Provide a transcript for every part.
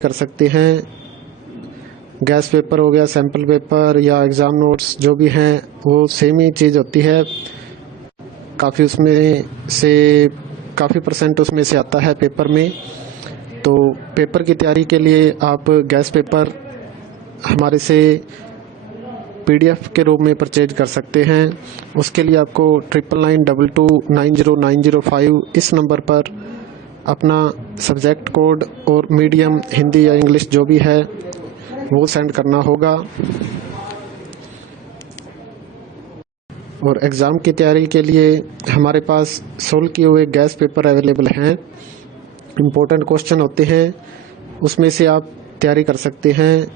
कर सकते हैं। गैस पेपर हो गया, सैम्पल पेपर या एग्ज़ाम नोट्स जो भी हैं वो सेम ही चीज़ होती है। काफ़ी उसमें से काफ़ी परसेंट उसमें से आता है पेपर में। तो पेपर की तैयारी के लिए आप गैस पेपर हमारे से PDF के रूप में परचेज कर सकते हैं। उसके लिए आपको 9992290905 इस नंबर पर अपना सब्जेक्ट कोड और मीडियम हिंदी या इंग्लिश जो भी है वो सेंड करना होगा। और एग्ज़ाम की तैयारी के लिए हमारे पास सोल्व किए हुए गैस पेपर अवेलेबल हैं। इम्पोर्टेंट क्वेश्चन होते हैं, उसमें से आप तैयारी कर सकते हैं।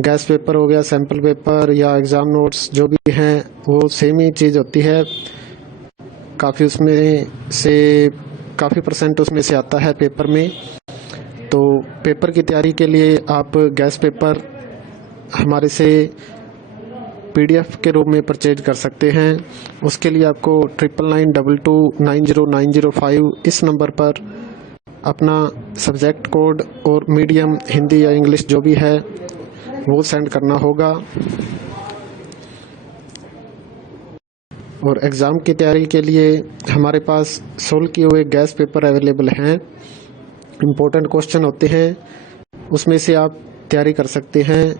गैस पेपर हो गया, सैम्पल पेपर या एग्ज़ाम नोट्स जो भी हैं वो सेम ही चीज़ होती है। काफ़ी उसमें से काफ़ी परसेंट उसमें से आता है पेपर में। तो पेपर की तैयारी के लिए आप गैस पेपर हमारे से PDF के रूप में परचेज कर सकते हैं। उसके लिए आपको 9992290905 इस नंबर पर अपना सब्जेक्ट कोड और मीडियम हिंदी या इंग्लिश जो भी है वो सेंड करना होगा। और एग्ज़ाम की तैयारी के लिए हमारे पास सोल्व किए हुए गैस पेपर अवेलेबल हैं। इम्पोर्टेंट क्वेश्चन होते हैं, उसमें से आप तैयारी कर सकते हैं।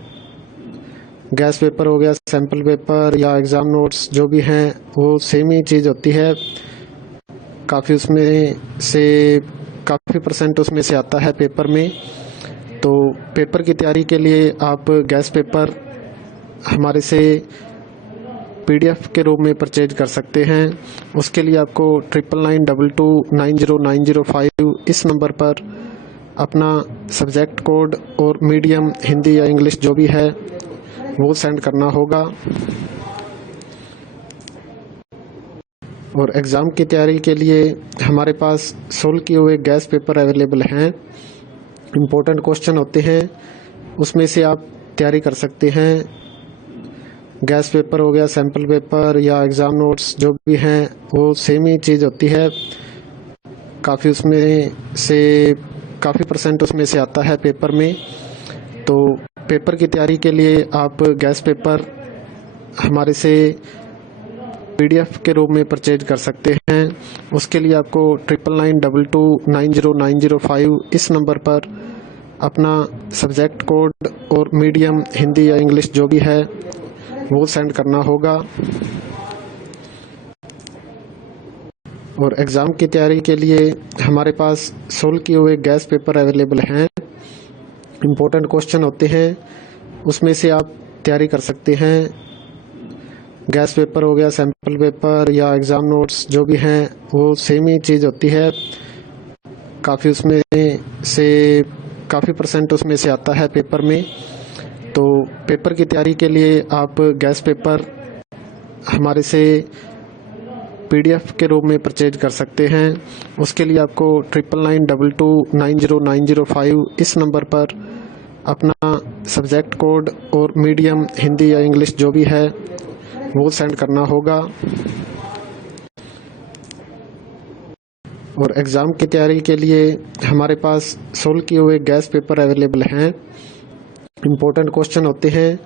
गैस पेपर हो गया, सैम्पल पेपर या एग्ज़ाम नोट्स जो भी हैं वो सेम ही चीज़ होती है। काफ़ी उसमें से काफ़ी परसेंट उसमें से आता है पेपर में। तो पेपर की तैयारी के लिए आप गैस पेपर हमारे से PDF के रूप में परचेज कर सकते हैं। उसके लिए आपको 9992290905 इस नंबर पर अपना सब्जेक्ट कोड और मीडियम हिंदी या इंग्लिश जो भी है वो सेंड करना होगा। और एग्ज़ाम की तैयारी के लिए हमारे पास सोल्व किए हुए गैस पेपर अवेलेबल हैं। इम्पोर्टेंट क्वेश्चन होते हैं, उसमें से आप तैयारी कर सकते हैं। गैस पेपर हो गया, सैम्पल पेपर या एग्ज़ाम नोट्स जो भी हैं वो सेम ही चीज़ होती है। काफ़ी उसमें से काफ़ी परसेंट उसमें से आता है पेपर में। तो पेपर की तैयारी के लिए आप गैस पेपर हमारे से PDF के रूप में परचेज कर सकते हैं। उसके लिए आपको 9992290905 इस नंबर पर अपना सब्जेक्ट कोड और मीडियम हिंदी या इंग्लिश जो भी है वो सेंड करना होगा। और एग्ज़ाम की तैयारी के लिए हमारे पास सोल्व किए हुए गैस पेपर अवेलेबल हैं। इम्पोर्टेंट क्वेश्चन होते हैं, उसमें से आप तैयारी कर सकते हैं। गैस पेपर हो गया, सैम्पल पेपर या एग्ज़ाम नोट्स जो भी हैं वो सेम ही चीज़ होती है। काफ़ी उसमें से काफ़ी परसेंट उसमें से आता है पेपर में। तो पेपर की तैयारी के लिए आप गैस पेपर हमारे से PDF के रूप में परचेज कर सकते हैं। उसके लिए आपको 9992290905 इस नंबर पर अपना सब्जेक्ट कोड और मीडियम हिंदी या इंग्लिश जो भी है वो सेंड करना होगा। और एग्ज़ाम की तैयारी के लिए हमारे पास सोल्व किए हुए गैस पेपर अवेलेबल हैं। इम्पोर्टेंट क्वेश्चन होते हैं,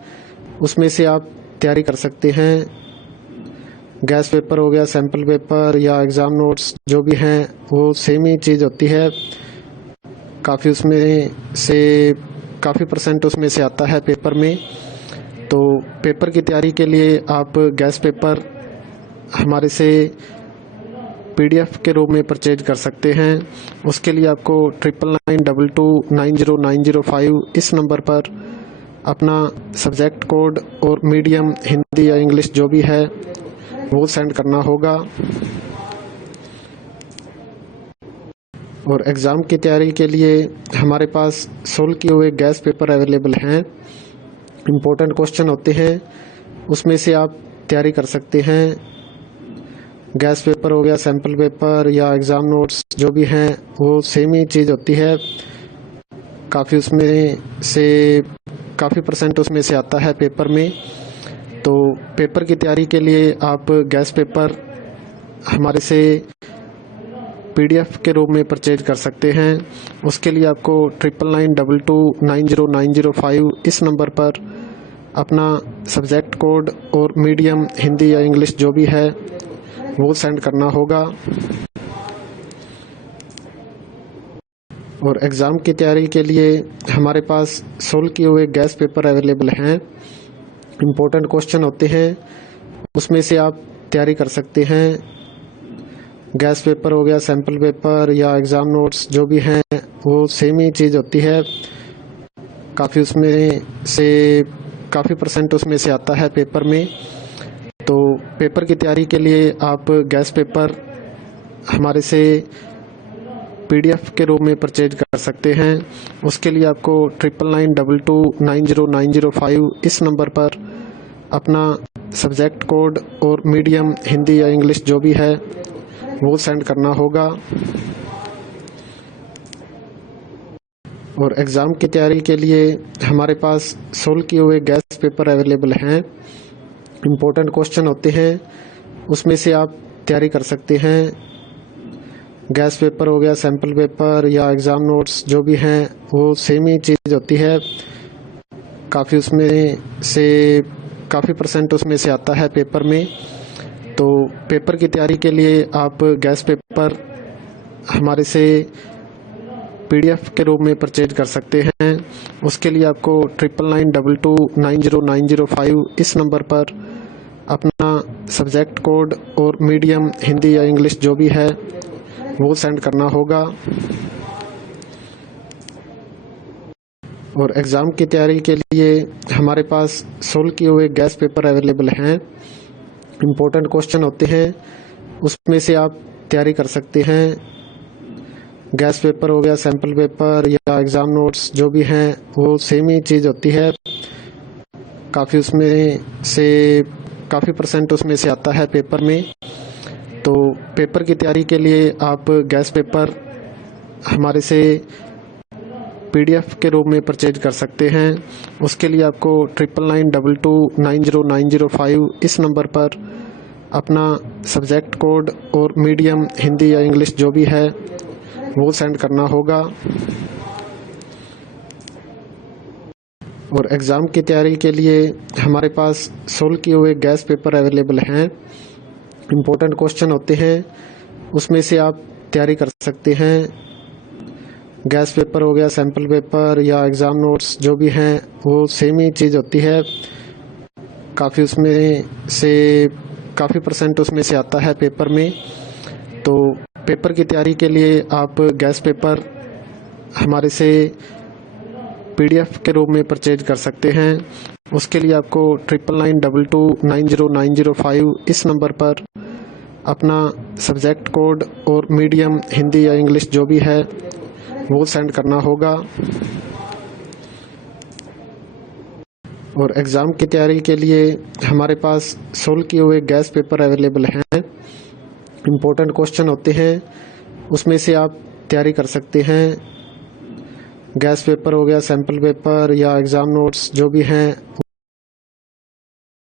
उसमें से आप तैयारी कर सकते हैं। गैस पेपर हो गया, सैम्पल पेपर या एग्ज़ाम नोट्स जो भी हैं वो सेम ही चीज़ होती है। काफ़ी उसमें से काफ़ी परसेंट उसमें से आता है पेपर में। तो पेपर की तैयारी के लिए आप गैस पेपर हमारे से PDF के रूप में परचेज कर सकते हैं। उसके लिए आपको 9992290905 इस नंबर पर अपना सब्जेक्ट कोड और मीडियम हिंदी या इंग्लिश जो भी है वो सेंड करना होगा। और एग्ज़ाम की तैयारी के लिए हमारे पास सोल्व किए हुए गैस पेपर अवेलेबल हैं। इम्पोर्टेंट क्वेश्चन होते हैं, उसमें से आप तैयारी कर सकते हैं। गैस पेपर हो गया, सैम्पल पेपर या एग्ज़ाम नोट्स जो भी हैं वो सेम ही चीज़ होती है। काफ़ी उसमें से काफ़ी परसेंट उसमें से आता है पेपर में। तो पेपर की तैयारी के लिए आप गैस पेपर हमारे से PDF के रूप में परचेज कर सकते हैं। उसके लिए आपको 9992290905 इस नंबर पर अपना सब्जेक्ट कोड और मीडियम हिंदी या इंग्लिश जो भी है वो सेंड करना होगा। और एग्ज़ाम की तैयारी के लिए हमारे पास सोल्व किए हुए गैस पेपर अवेलेबल हैं। इम्पोर्टेंट क्वेश्चन होते हैं, उसमें से आप तैयारी कर सकते हैं। गैस पेपर हो गया, सैम्पल पेपर या एग्ज़ाम नोट्स जो भी हैं वो सेम ही चीज़ होती है। काफ़ी परसेंट उसमें से आता है पेपर में। तो पेपर की तैयारी के लिए आप गैस पेपर हमारे से PDF के रूप में परचेज कर सकते हैं। उसके लिए आपको 9992290905 इस नंबर पर अपना सब्जेक्ट कोड और मीडियम हिंदी या इंग्लिश जो भी है वो सेंड करना होगा। और एग्ज़ाम की तैयारी के लिए हमारे पास सोल्व किए हुए गैस पेपर अवेलेबल हैं। इम्पोर्टेंट क्वेश्चन होते हैं, उसमें से आप तैयारी कर सकते हैं। गैस पेपर हो गया, सैम्पल पेपर या एग्ज़ाम नोट्स जो भी हैं वो सेम ही चीज़ होती है। काफ़ी परसेंट उसमें से आता है पेपर में। तो पेपर की तैयारी के लिए आप गैस पेपर हमारे से PDF के रूप में परचेज कर सकते हैं। उसके लिए आपको 9992290905 इस नंबर पर अपना सब्जेक्ट कोड और मीडियम हिंदी या इंग्लिश जो भी है वो सेंड करना होगा। और एग्ज़ाम की तैयारी के लिए हमारे पास सोल्व किए हुए गैस पेपर अवेलेबल हैं। इम्पोर्टेंट क्वेश्चन होते हैं, उसमें से आप तैयारी कर सकते हैं। गैस पेपर हो गया, सैम्पल पेपर या एग्ज़ाम नोट्स जो भी हैं वो सेम ही चीज़ होती है। काफ़ी परसेंट उसमें से आता है पेपर में। तो पेपर की तैयारी के लिए आप गैस पेपर हमारे से PDF के रूप में परचेज कर सकते हैं। उसके लिए आपको 9992290905 इस नंबर पर अपना सब्जेक्ट कोड और मीडियम हिंदी या इंग्लिश जो भी है वो सेंड करना होगा। और एग्ज़ाम की तैयारी के लिए हमारे पास सोल्व किए हुए गैस पेपर अवेलेबल हैं। इम्पोर्टेंट क्वेश्चन होते हैं, उसमें से आप तैयारी कर सकते हैं। गैस पेपर हो गया, सैम्पल पेपर या एग्ज़ाम नोट्स जो भी हैं वो सेम ही चीज़ होती है। काफ़ी परसेंट उसमें से आता है पेपर में। तो पेपर की तैयारी के लिए आप गैस पेपर हमारे से PDF के रूप में परचेज कर सकते हैं। उसके लिए आपको 9992290905 इस नंबर पर अपना सब्जेक्ट कोड और मीडियम हिंदी या इंग्लिश जो भी है वो सेंड करना होगा। और एग्ज़ाम की तैयारी के लिए हमारे पास सोल्व किए हुए गैस पेपर अवेलेबल हैं। इम्पोर्टेंट क्वेश्चन होते हैं, उसमें से आप तैयारी कर सकते हैं। गैस पेपर हो गया, सैम्पल पेपर या एग्ज़ाम नोट्स जो भी हैं